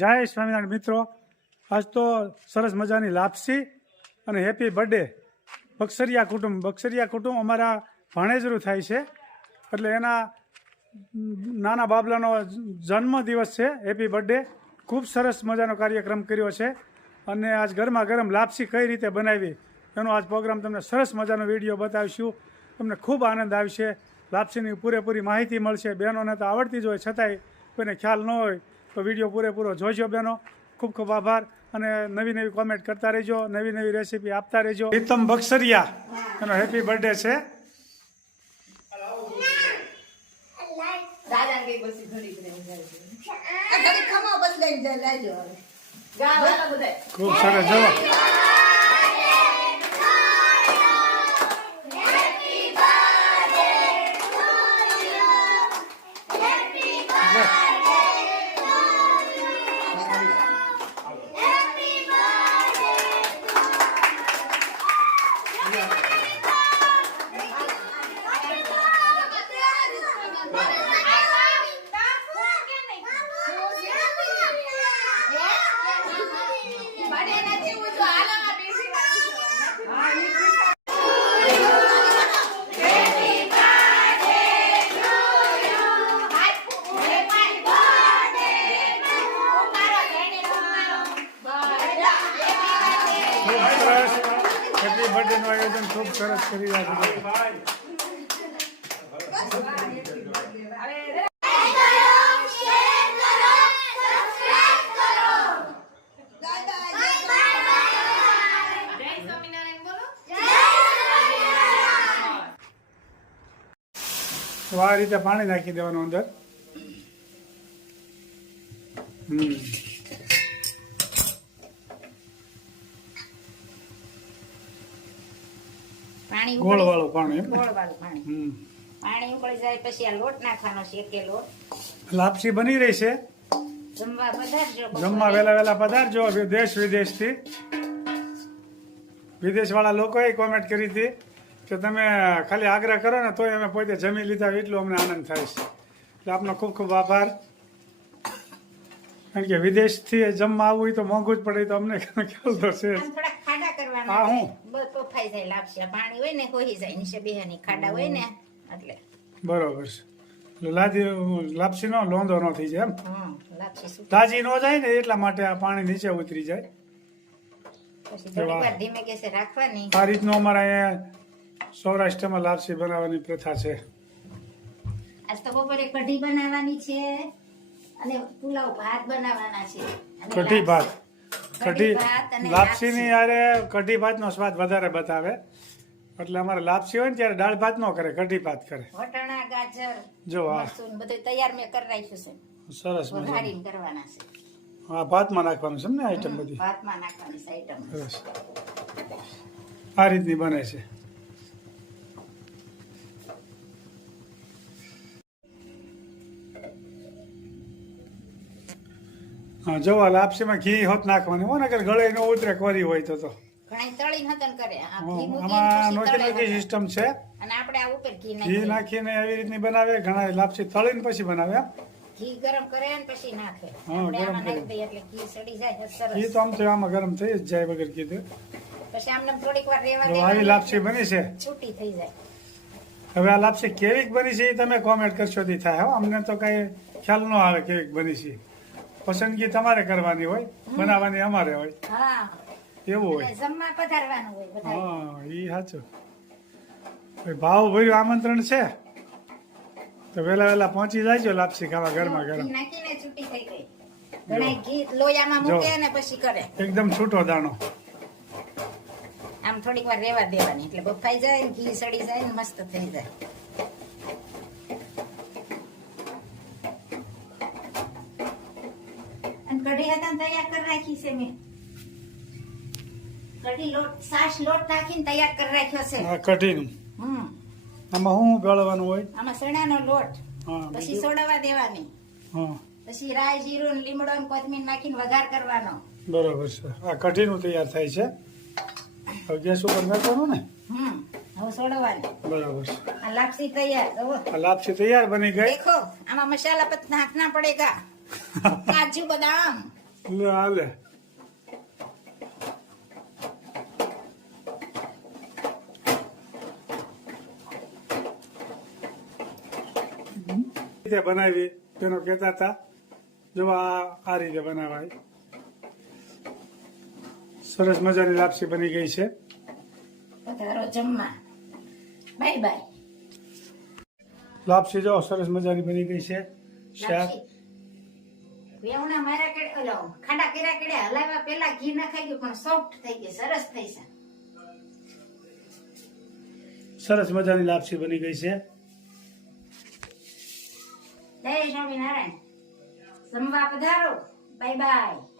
જય સ્વામિનારાયણ મિત્રો, આજ તો સરસ મજાની લાપસી અને હેપી બર્થડે બક્ષરિયા કુટુંબ અમારા ભાણેજરું થાય છે, એટલે એના નાના બાબલાનો જન્મદિવસ છે. Happy birthday. ખૂબ સરસ મજાનો કાર્યક્રમ કર્યો છે અને આજ ગરમા ગરમ લાપસી કઈ રીતે બનાવી એનો આજ પ્રોગ્રામ તમને સરસ મજાનો વિડીયો બતાવીશું. તમને ખૂબ આનંદ આવશે. લાપસીની પૂરેપૂરી માહિતી મળશે. બહેનોને તો આવડતી જ હોય, છતાંય કોઈને ખ્યાલ ન હોય તો વિડીયો પૂરેપૂરો જોઈજો બહેનો. ખૂબ ખૂબ આભાર અને નવી નવી કોમેન્ટ કરતા રહેજો, નવી નવી રેસીપી આપતા રહેજો. પ્રીતમ બક્ષરિયા એનો હેપી બર્થડે છે. ખૂબ સરસ. જવા હેપી બર્થડેનું આયોજન ખૂબ સરસ કરી રહ્યા છે. તો આ રીતે પાણી નાખી દેવાનું અંદર. ગોળ વાળું પાણી પાણી ઉકળી જાય પછી આ લોટ નાખવાનો શેકેલો. લાપસી બની રહી છે. જમવા પધારજો. જમવા વેલા પધારજો. દેશ વિદેશથી વિદેશ વાળા લોકોએ કોમેન્ટ કરી હતી કે તમે ખાલી આગ્રહ કરો ને તોય અમે પોતે જમી લીધા, એટલું અમને આનંદ થાય છે. એટલે આપનો ખૂબ ખૂબ આભાર. કારણ કે વિદેશથી જમવા આવવું હોય તો મોંઘું જ પડે, તો અમને ખ્યાલ તો છે. હા, હું બફાઈ જાય લાપસી. પાણી હોય ને કોઈ જાય નીચે બેહાની ખાડા હોય ને એટલે બરોબર છે. લાપસી નો લોંધો ન થઈ જાય, એમ લાપસી તાજી ન જાય ને એટલા માટે આ પાણી નીચે ઉતરી જાય. પછી થોડી વાર ધીમે ગેસે રાખવાની. આ રીતનું અમારા અહીંયા સૌરાષ્ટ્રમાં લાપસી બનાવવાની પ્રથા છે. આજ તો બપોરે કઢી બનાવવાની છે અને પુલાવ ભાત બનાવવાના છે. કઢી ભાત. કઢી લાપસીની યારે કઢી ભાતનો સ્વાદ વધારે બતાવે, એટલે અમારે લાપસી હોય ને ત્યારે દાળ ભાત નો કરે, કઢી ભાત કરે. વટાણા, ગાજર, જો આ લસણ બધું તૈયાર મેં કરી રાખ્યું છે. સરસ વઘારીને કરવાના છે. હા, ભાતમાં નાખવાનું છે ને આઈટમ બધી. ભાતમાં નાખવાની છે આઈટમ. સરસ. આ રીતની બને છે. હા, જો આ લાપસીમાં ઘી હોત નાખવાની હોય ને, કે ગળે ન ઉતરે કોરી હોય તો ઘણા તળીને હતન કરે. આમાં નોકી સિસ્ટમ છે. અને આપણે આ ઉપર ઘી ઘી નાખીને એવી રીતની બનાવે. ઘણા લાપસી તળીને પછી બનાવે. ઘી ગરમ કરે ને પછી નાખે. હા, ગરમ કરે એટલે ઘી સડી જાય. સરસ. ઘી તો આમ તો આમાં ગરમ થઈ જ જાય વગર કીધું. પછી આમને થોડીક વાર રહેવા દેવાની. આવી લાપસી બની છે. છૂટી થઈ જાય. હવે આ લાપસી કેવીક બની છે એ તમે કોમેન્ટ કરશો દી થાય. અમને તો કઈ ખ્યાલ ન આવે કેવીક બની છે. પસંદગી તમારે કરવાની હોય, બનાવવાની અમારે હોય. હા, એવું હોય. જમવા પધારવાનું હોય બધા. હા, ઈ સાચું. ભાવ ભર્યું આમંત્રણ છે તો વેલા પહોંચી જાયજો લાપસી ખાવા ગરમા ગરમ. નાખીને છૂટી થઈ ગઈ. ઘણા ઘી લોયામાં મૂકે ને પછી કરે. એકદમ છૂટો દાણો. આમ થોડીક વાર રહેવા દેવાની એટલે બફાઈ જાય, ઘી સડી જાય ને મસ્ત થઈ જાય. કઢી હતા તૈયાર કરી રાખી છે મેં. કઢી લોટ, સાસ લોટ નાખીને તૈયાર કરી રાખ્યો છે. આ કઢીનું. આમાં શું ગળવાનું હોય? આમાં ચણાનો લોટ. હા, પછી સોડવા દેવાની. હા, પછી રાઈ, જીરું, લીમડો ને કોથમીર નાખીને વઘાર કરવાનો. બરોબર છે. આ કઢીનું તૈયાર થાય છે. હવે ગેસ ઉપર નાખવાનું ને. હવે સોડવાની. બરાબર છે. આ લાપસી તૈયાર. જુઓ, આ લાપસી તૈયાર બની ગઈ. દેખો આમાં મસાલા પત નાખના પડેગા. કાજુ, બદામ, લે હાલે. રીતે બનાવી તેનો કહેતા હતા, જો આ રીતે બનાવાય. સરસ મજાની લાપસી બની ગઈ છે. પધારો જમવા. Bye bye. લાપસી જો સરસ મજાની બની ગઈ છે. શાક વેવણા મારા કેડે ઓલો ખાડા કર્યા કેડે હલાવ્યા પેલા ઘી નખાઈ ગયું પણ સોફ્ટ થઈ ગઈ, સરસ થઈ છે. સરસ મજાની લાપસી બની ગઈ છે. જય સ્વામિનારાયણ. જમવા પધારો. Bye bye.